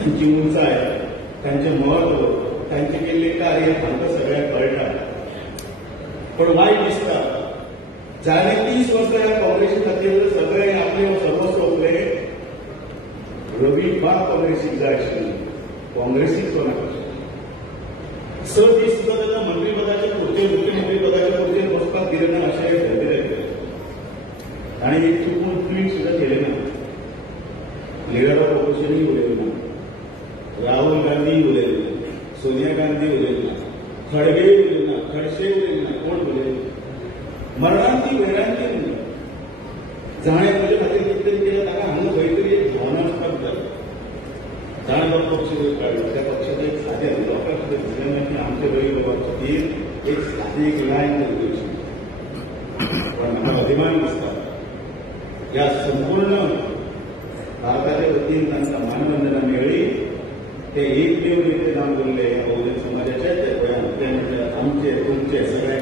त्यांची उंचाय, त्यांचे महत्व, त्यांचे केलेले कार्य आमकां सगळ्यांक कळटा. पण वायट दिसता जाले 30 वर्सां ह्या काँग्रेसी खातीर सगळे आपले सर्वस्व उरले. रवी बाग काँग्रेसीक जाय आशिल्ली, काँग्रेसीक तो नाका. 6 दीस सुद्दां ताका मंत्रीपदाच्या खुर्चेर, मुख्यमंत्री पदाच्या खुर्चेर बसपाक दिलें ना अशें ठरयलें. ताणें एक चुकून ट्वीट सुद्दां केलें ना. लिडर ऑफ ऑपोजिशनूय उलयलें ना, राहुल गांधी उलयलें ना, सोनिया गांधी उलयलें ना, खडगे उलयलें ना, खडसे उलयलें ना, कोण उलयलें. मरणांची वेळांची जाणें म्हजे खातीर कितें तरी केलें, ताका हांगा खंय तरी एक भावना आसपाक जाय. जाण तो पक्ष काडलो, त्या पक्षाचें एक सादें लोकांक कितें दिसलें ना की आमचे गरीब लोकां खातीर एक सादी एक लायन करची. पण म्हाका अभिमान दिसता ह्या संपूर्ण भारताच्या वतीन तांकां मानवंदना मेळ्ळी. ते एकमेव नेते जावन उरले ह्या बहुजन समाजाचे. ते गोंयांत ते म्हणजे आमचे तुमचे सगळे